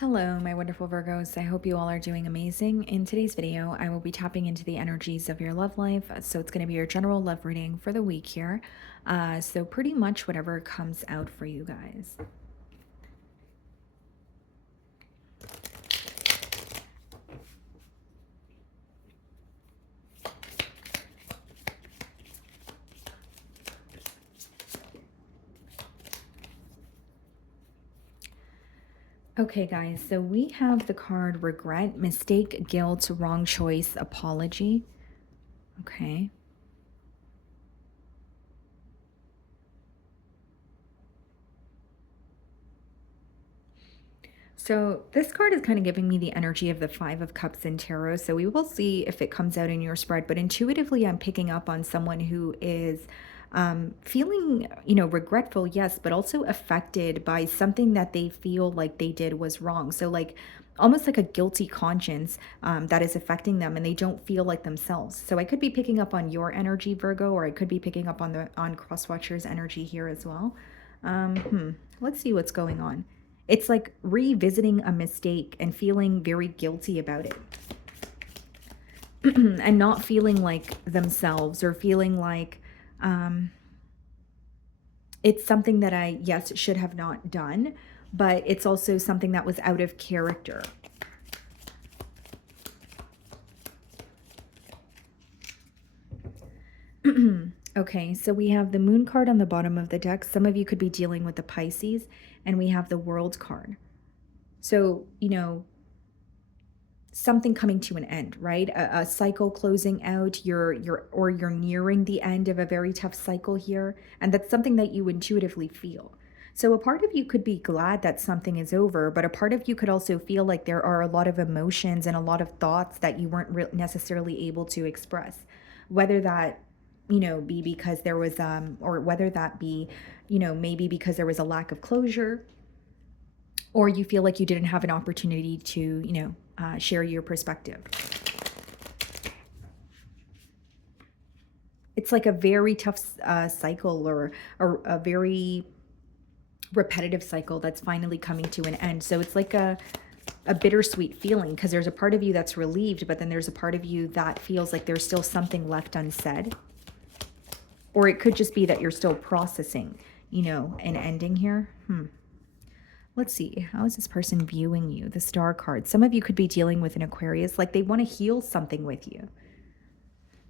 Hello, my wonderful Virgos. I hope you all are doing amazing. In today's video, I will be tapping into the energies of your love life. So it's going to be your general love reading for the week here. So pretty much whatever comes out for you guys. Okay, guys, so we have the card regret, mistake, guilt, wrong choice, apology. Okay. So this card is kind of giving me the energy of the Five of Cups in tarot. So we will see if it comes out in your spread. But intuitively, I'm picking up on someone who is feeling, regretful, yes, but also affected by something that they feel like they did was wrong. So like almost like a guilty conscience that is affecting them, and they don't feel like themselves. So I could be picking up on your energy, Virgo, or I could be picking up on Crosswatcher's energy here as well. Let's see what's going on. It's like revisiting a mistake and feeling very guilty about it. And not feeling like themselves, or feeling like it's something that I, yes, should have not done, but it's also something that was out of character. Okay, so we have the Moon card on the bottom of the deck. Some of you could be dealing with the Pisces, and we have the World card. So, something coming to an end, right? A cycle closing out. You're nearing the end of a very tough cycle here, and that's something that you intuitively feel. So a part of you could be glad that something is over, but a part of you could also feel like there are a lot of emotions and a lot of thoughts that you weren't necessarily able to express, whether that be because there was or whether that be maybe because there was a lack of closure, or you feel like you didn't have an opportunity to share your perspective. It's like a very tough cycle, or a very repetitive cycle that's finally coming to an end. So it's like a bittersweet feeling, because there's a part of you that's relieved, but then there's a part of you that feels like there's still something left unsaid. Or it could just be that you're still processing, an ending here. Let's see. How is this person viewing you? The Star card. Some of you could be dealing with an Aquarius, like they want to heal something with you.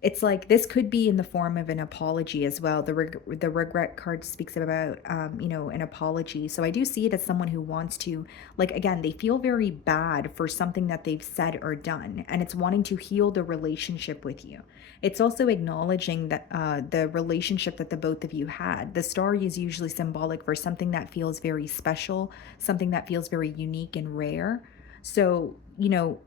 It's like this could be in the form of an apology as well. The regret card speaks about an apology. So I do see it as someone who wants to, like, again, they feel very bad for something that they've said or done, and it's wanting to heal the relationship with you. It's also acknowledging that the relationship that the both of you had. The star is usually symbolic for something that feels very special, something that feels very unique and rare. So,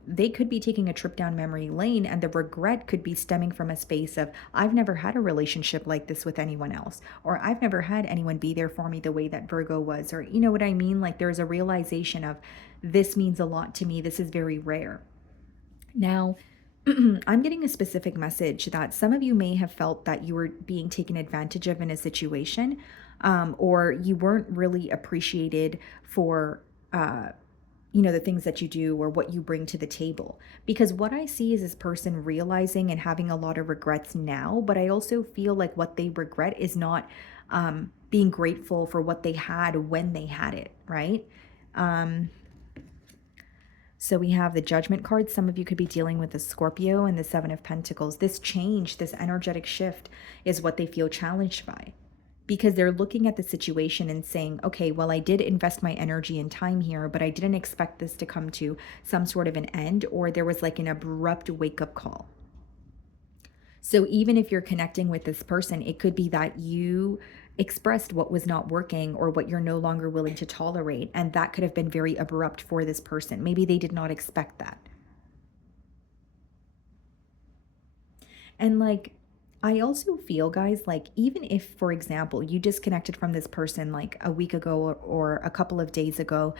they could be taking a trip down memory lane, and the regret could be stemming from a space of, I've never had a relationship like this with anyone else, or I've never had anyone be there for me the way that Virgo was, or you know what I mean? Like there's a realization of, this means a lot to me. This is very rare. Now, I'm getting a specific message that some of you may have felt that you were being taken advantage of in a situation, or you weren't really appreciated for the things that you do or what you bring to the table. Because what I see is this person realizing and having a lot of regrets now, but I also feel like what they regret is not being grateful for what they had when they had it, right? So we have the Judgment card. Some of you could be dealing with the Scorpio and the Seven of Pentacles. This change, this energetic shift is what they feel challenged by, because they're looking at the situation and saying, okay, well, I did invest my energy and time here, but I didn't expect this to come to some sort of an end, or there was like an abrupt wake-up call. So even if you're connecting with this person, it could be that you expressed what was not working or what you're no longer willing to tolerate, and that could have been very abrupt for this person. Maybe they did not expect that. And like, I also feel, guys, like even if, for example, you disconnected from this person like a week ago, or a couple of days ago,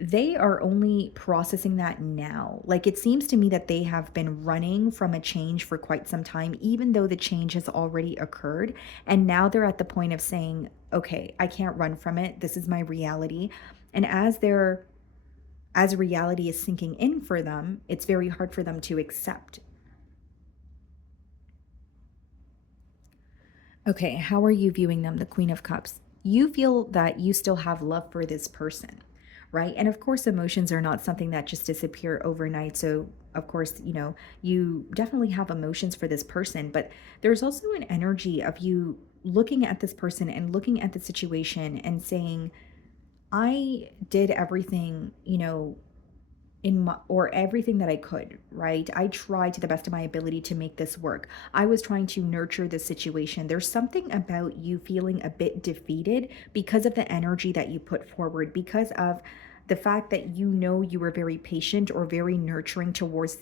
they are only processing that now. Like it seems to me that they have been running from a change for quite some time, even though the change has already occurred. And now they're at the point of saying, okay, I can't run from it. This is my reality. And as they're as reality is sinking in for them, it's very hard for them to accept. Okay, how are you viewing them? The Queen of Cups. You feel that you still have love for this person, right? And of course, emotions are not something that just disappear overnight. So, of course, you definitely have emotions for this person, but there's also an energy of you looking at this person and looking at the situation and saying, I did everything, in my, or everything that I could, right? I tried to the best of my ability to make this work. I was trying to nurture the situation. There's something about you feeling a bit defeated because of the energy that you put forward, because of the fact that you were very patient or very nurturing towards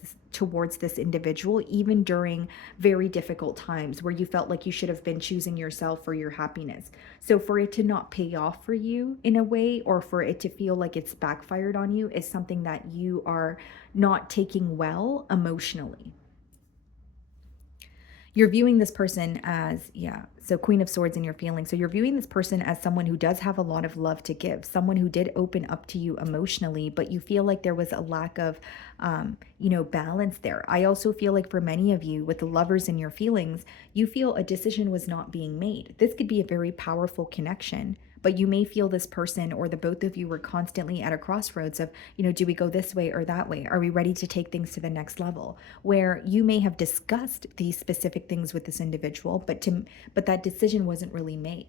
this individual, even during very difficult times where you felt like you should have been choosing yourself for your happiness. So for it to not pay off for you in a way, or for it to feel like it's backfired on you, is something that you are not taking well emotionally. You're viewing this person as, yeah, so Queen of Swords in your feelings. So you're viewing this person as someone who does have a lot of love to give, someone who did open up to you emotionally, but you feel like there was a lack of, balance there. I also feel like for many of you with the lovers in your feelings, you feel a decision was not being made. This could be a very powerful connection. But you may feel this person or the both of you were constantly at a crossroads of, do we go this way or that way? Are we ready to take things to the next level? Where you may have discussed these specific things with this individual, but that decision wasn't really made.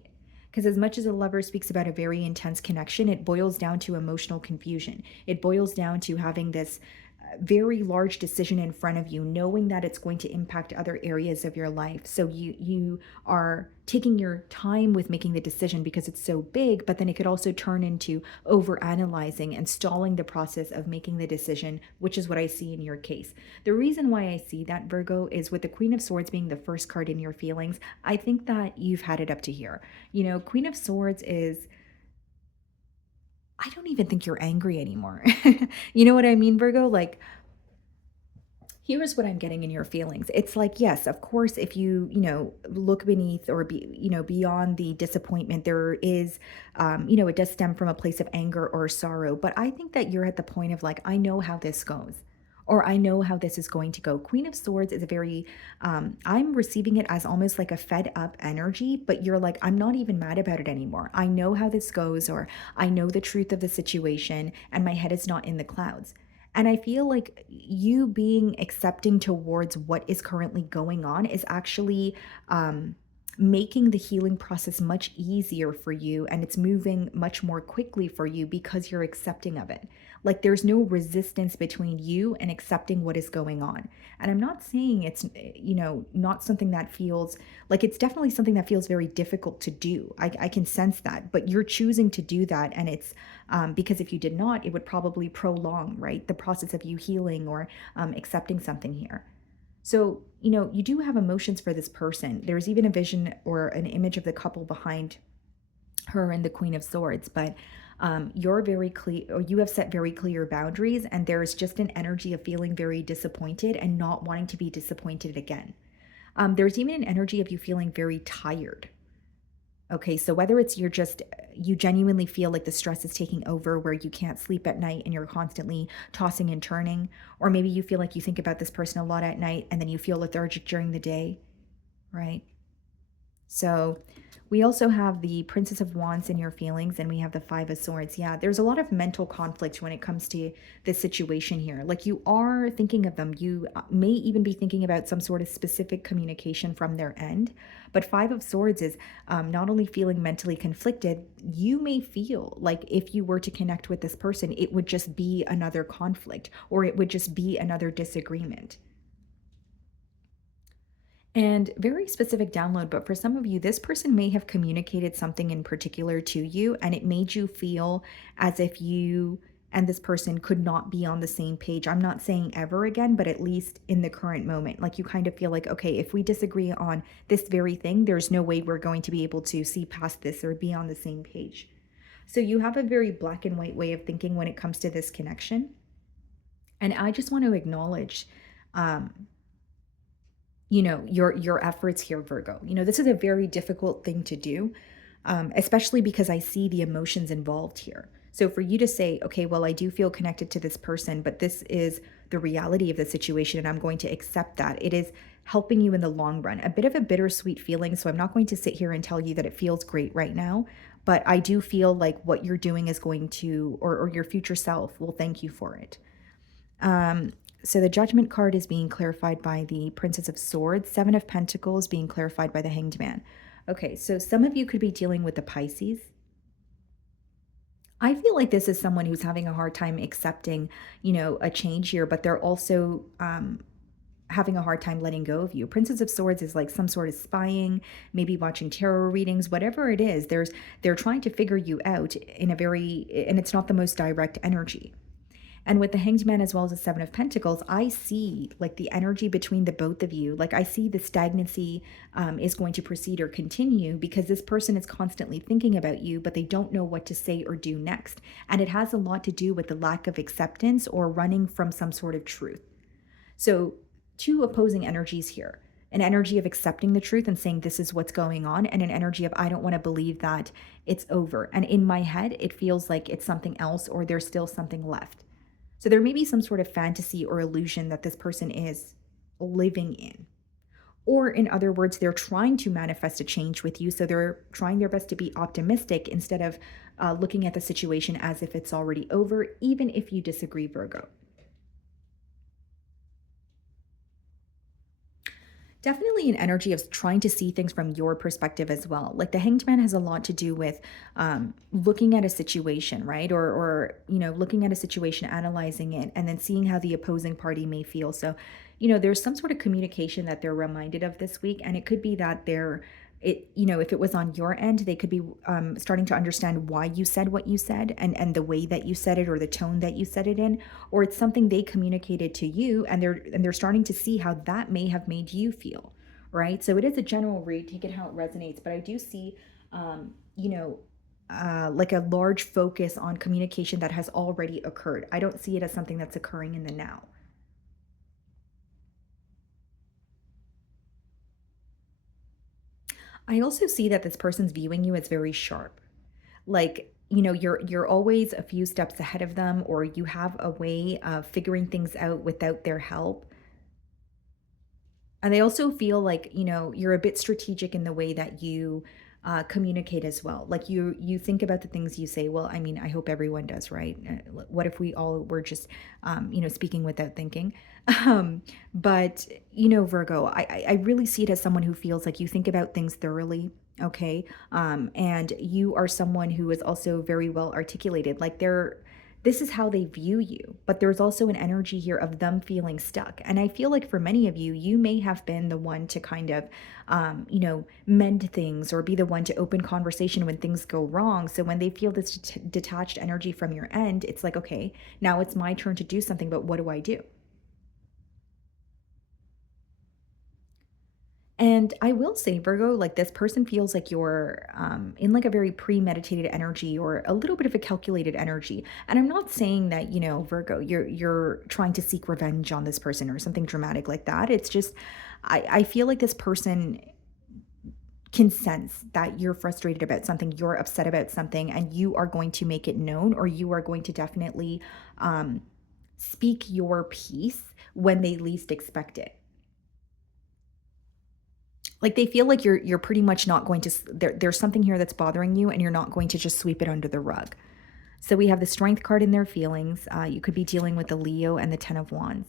Because as much as a lover speaks about a very intense connection, it boils down to emotional confusion. It boils down to having this very large decision in front of you, knowing that it's going to impact other areas of your life. So you are taking your time with making the decision because it's so big, but then it could also turn into over analyzing and stalling the process of making the decision, which is what I see in your case. The reason why I see that, Virgo, is with the Queen of Swords being the first card in your feelings, I think that you've had it up to here. Queen of Swords is, I don't even think you're angry anymore. You know what I mean, Virgo? Like, here's what I'm getting in your feelings. It's like, yes, of course, if look beneath or beyond the disappointment, there is, it does stem from a place of anger or sorrow. But I think that you're at the point of like, I know how this goes. Or I know how this is going to go. Queen of Swords is a very, I'm receiving it as almost like a fed up energy, but you're like, I'm not even mad about it anymore. I know how this goes, or I know the truth of the situation, and my head is not in the clouds. And I feel like you being accepting towards what is currently going on is actually making the healing process much easier for you. And it's moving much more quickly for you because you're accepting of it. Like there's no resistance between you and accepting what is going on. And I'm not saying it's, not something that feels like, it's definitely something that feels very difficult to do. I can sense that, but you're choosing to do that. And it's because if you did not, it would probably prolong, right, the process of you healing or accepting something here. So, you do have emotions for this person. There's even a vision or an image of the couple behind her and the Queen of Swords, but you're very clear, or you have set very clear boundaries, and there's just an energy of feeling very disappointed and not wanting to be disappointed again. There's even an energy of you feeling very tired. Okay, so whether it's you genuinely feel like the stress is taking over where you can't sleep at night and you're constantly tossing and turning, or maybe you feel like you think about this person a lot at night and then you feel lethargic during the day, right? So we also have the Princess of Wands in your feelings, and we have the Five of Swords. Yeah, there's a lot of mental conflict when it comes to this situation here. Like you are thinking of them. You may even be thinking about some sort of specific communication from their end. But Five of Swords is not only feeling mentally conflicted, you may feel like if you were to connect with this person, it would just be another conflict or it would just be another disagreement. And very specific download, but for some of you, this person may have communicated something in particular to you, and it made you feel as if you and this person could not be on the same page. I'm not saying ever again, but at least in the current moment. Like you kind of feel like, okay, if we disagree on this very thing, there's no way we're going to be able to see past this or be on the same page. So you have a very black and white way of thinking when it comes to this connection. And I just want to acknowledge um, your efforts here, Virgo. This is a very difficult thing to do, especially because I see the emotions involved here. So for you to say, okay, well, I do feel connected to this person, but this is the reality of the situation and I'm going to accept that. It is helping you in the long run. A bit of a bittersweet feeling. So I'm not going to sit here and tell you that it feels great right now, but I do feel like what you're doing is going to, or your future self will thank you for it. Um, so the judgment card is being clarified by the Princess of Swords, Seven of Pentacles being clarified by the Hanged Man. Okay, so some of you could be dealing with the Pisces. I feel like this is someone who's having a hard time accepting, a change here, but they're also having a hard time letting go of you. Princess of Swords is like some sort of spying, maybe watching tarot readings, whatever it is. They're trying to figure you out in a very, and it's not the most direct energy. And with the Hanged Man as well as the Seven of Pentacles, I see like the energy between the both of you. Like I see the stagnancy is going to proceed or continue because this person is constantly thinking about you, but they don't know what to say or do next. And it has a lot to do with the lack of acceptance or running from some sort of truth. So, two opposing energies here, an energy of accepting the truth and saying this is what's going on, and an energy of I don't want to believe that it's over. And in my head, it feels like it's something else or there's still something left. So there may be some sort of fantasy or illusion that this person is living in. Or, in other words, they're trying to manifest a change with you. So they're trying their best to be optimistic instead of looking at the situation as if it's already over, even if you disagree, Virgo. Definitely an energy of trying to see things from your perspective as well. Like the Hanged Man has a lot to do with looking at a situation, right? Or looking at a situation, analyzing it, and then seeing how the opposing party may feel. So, there's some sort of communication that they're reminded of this week, and it could be that if it was on your end, they could be starting to understand why you said what you said and the way that you said it or the tone that you said it in, or it's something they communicated to you and they're starting to see how that may have made you feel, right? So it is a general read, take it how it resonates, but I do see, um, you know, like a large focus on communication that has already occurred. I don't see it as something that's occurring in the now. I also see that this person's viewing you as very sharp. Like, you're always a few steps ahead of them, or you have a way of figuring things out without their help. And they also feel like, you're a bit strategic in the way that you communicate as well. Like you think about the things you say. Well, I mean, I hope everyone does, right? What if we all were just, speaking without thinking? Um, but Virgo, I really see it as someone who feels like you think about things thoroughly. Okay. And you are someone who is also very well articulated. Like this is how they view you, but there's also an energy here of them feeling stuck. And I feel like for many of you, you may have been the one to kind of, mend things or be the one to open conversation when things go wrong. So when they feel this detached energy from your end, it's like, okay, now it's my turn to do something, but what do I do? And I will say, Virgo, like this person feels like you're in like a very premeditated energy or a little bit of a calculated energy. And I'm not saying that, Virgo, you're trying to seek revenge on this person or something dramatic like that. It's just I feel like this person can sense that you're frustrated about something, you're upset about something, and you are going to make it known, or you are going to definitely um, speak your piece when they least expect it. Like, they feel like you're pretty much not going to there's something here that's bothering you, and you're not going to just sweep it under the rug. So we have the Strength card in their feelings. You could be dealing with the Leo and the Ten of Wands.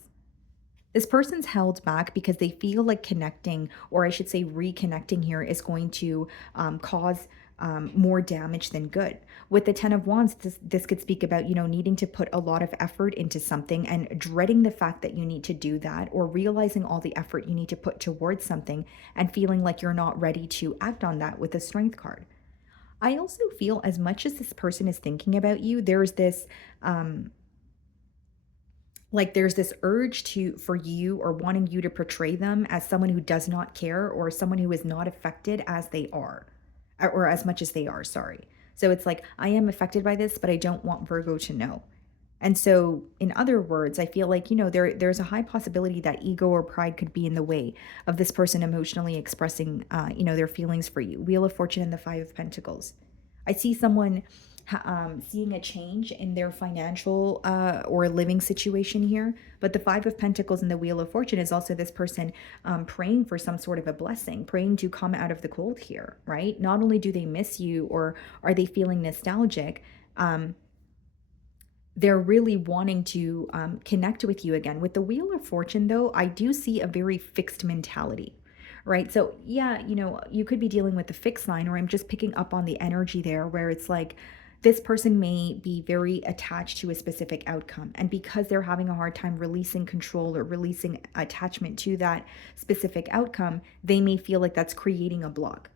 This person's held back because they feel like connecting, or I should say reconnecting here, is going to cause more damage than good. With the Ten of Wands, this could speak about, needing to put a lot of effort into something and dreading the fact that you need to do that, or realizing all the effort you need to put towards something and feeling like you're not ready to act on that with the Strength card. I also feel as much as this person is thinking about you, there's this there's this urge to for you or wanting you to portray them as someone who does not care or someone who is not affected as they are, or as much as they are, sorry. So it's like, I am affected by this, but I don't want Virgo to know. And so, in other words, I feel like, there's a high possibility that ego or pride could be in the way of this person emotionally expressing, their feelings for you. Wheel of Fortune and the Five of Pentacles. I see someone seeing a change in their financial or living situation here. But the Five of Pentacles and the Wheel of Fortune is also this person praying for some sort of a blessing, praying to come out of the cold here, right? Not only do they miss you or are they feeling nostalgic, they're really wanting to connect with you again. With the Wheel of Fortune, though, I do see a very fixed mentality, right? So, yeah, you could be dealing with the fixed sign, or I'm just picking up on the energy there where it's like this person may be very attached to a specific outcome. And because they're having a hard time releasing control or releasing attachment to that specific outcome, they may feel like that's creating a block,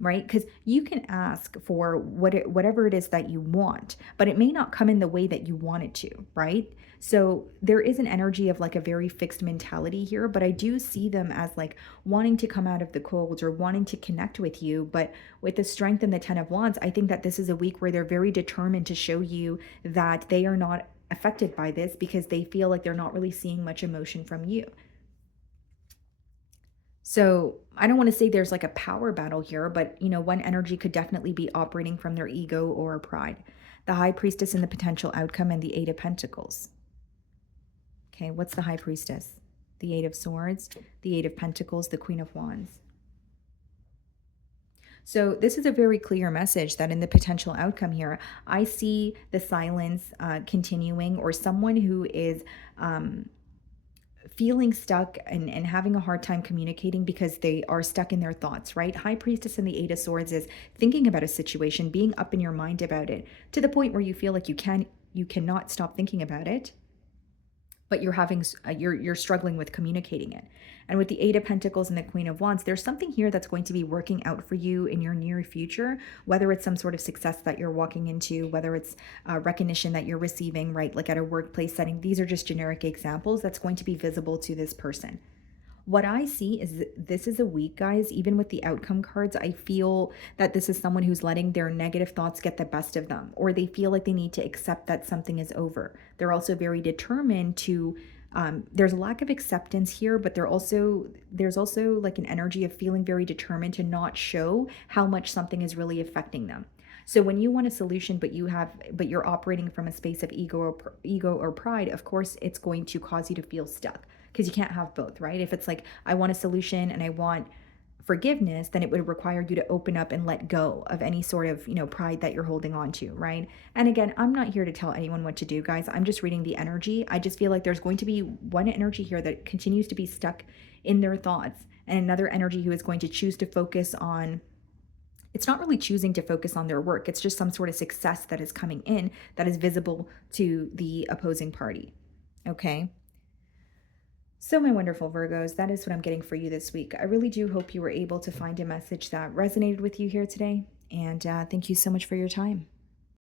right? Because you can ask for whatever it is that you want, but it may not come in the way that you want it to, right? So there is an energy of like a very fixed mentality here, but I do see them as like wanting to come out of the cold or wanting to connect with you. But with the Strength and the Ten of Wands, I think that this is a week where they're very determined to show you that they are not affected by this because they feel like they're not really seeing much emotion from you. So I don't want to say there's like a power battle here, but one energy could definitely be operating from their ego or pride. The High Priestess and the potential outcome, and the Eight of Pentacles. Okay, what's the High Priestess? The Eight of Swords, the Eight of Pentacles, the Queen of Wands. So this is a very clear message that in the potential outcome here, I see the silence continuing, or someone who is feeling stuck and having a hard time communicating because they are stuck in their thoughts, right? High Priestess and the Eight of Swords is thinking about a situation, being up in your mind about it to the point where you feel like you cannot stop thinking about it, but you're struggling with communicating it. And with the Eight of Pentacles and the Queen of Wands, there's something here that's going to be working out for you in your near future, whether it's some sort of success that you're walking into, whether it's recognition that you're receiving, right? Like at a workplace setting. These are just generic examples that's going to be visible to this person. What I see is this is a week, guys, even with the outcome cards, I feel that this is someone who's letting their negative thoughts get the best of them, or they feel like they need to accept that something is over. They're also very determined to, there's a lack of acceptance here, but there's also like an energy of feeling very determined to not show how much something is really affecting them. So when you want a solution, but you're operating from a space of ego or pride, of course, it's going to cause you to feel stuck because you can't have both, right? If it's like, I want a solution and I want forgiveness, then it would require you to open up and let go of any sort of, pride that you're holding on to, right? And again, I'm not here to tell anyone what to do, guys. I'm just reading the energy. I just feel like there's going to be one energy here that continues to be stuck in their thoughts, and another energy who is going to choose to focus on, it's not really choosing to focus on their work. It's just some sort of success that is coming in that is visible to the opposing party. Okay. So my wonderful Virgos, that is what I'm getting for you this week. I really do hope you were able to find a message that resonated with you here today. And thank you so much for your time.